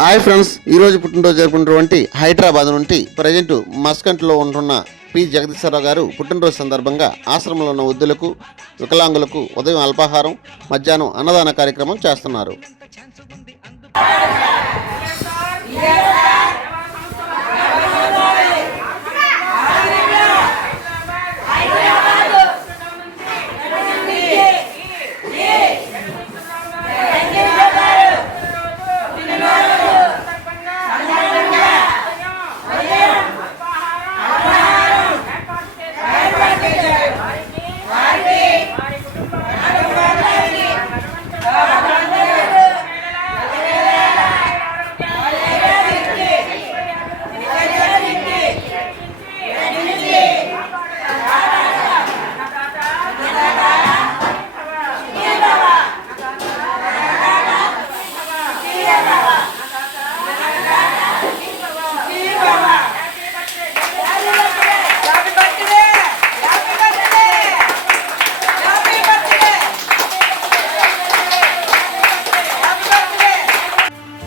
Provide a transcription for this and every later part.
Hi friends ఈరోజు పుట్టినరోజు జరుపుకున్నటువంటి హైదరాబాద్ నుండి ప్రజెంట్ మస్కంట్లో ఉంటున్న పి. జగదీశ్వరరావు గారు పుట్టినరోజు సందర్భంగా ఆశ్రమంలో ఉన్న వృద్ధులకు వికలాంగులకు ఉదయం అల్పాహారం మధ్యాహ్నం అన్నదాన కార్యక్రమం చేస్తున్నారు.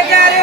ఏర్పాటు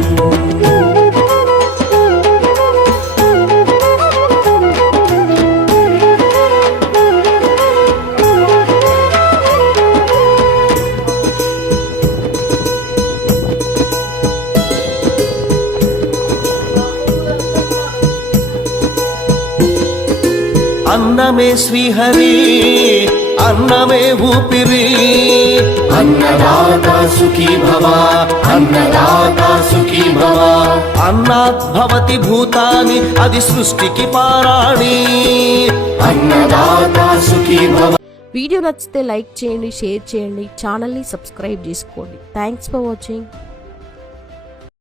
అన్నమే శ్రీహరి అన్నమే ఊపిరి. అన్నదాత సుఖీ భవ అన్నదాత సుఖీ భవ. అన్నాత్ భవతి భూతాని అది సృష్టికి పారాణి. అన్నదాత సుఖీ భవ. వీడియో నచ్చితే లైక్ చేయండి షేర్ చేయండి ఛానల్ని సబ్స్క్రైబ్ చేసుకోండి. Thanks for watching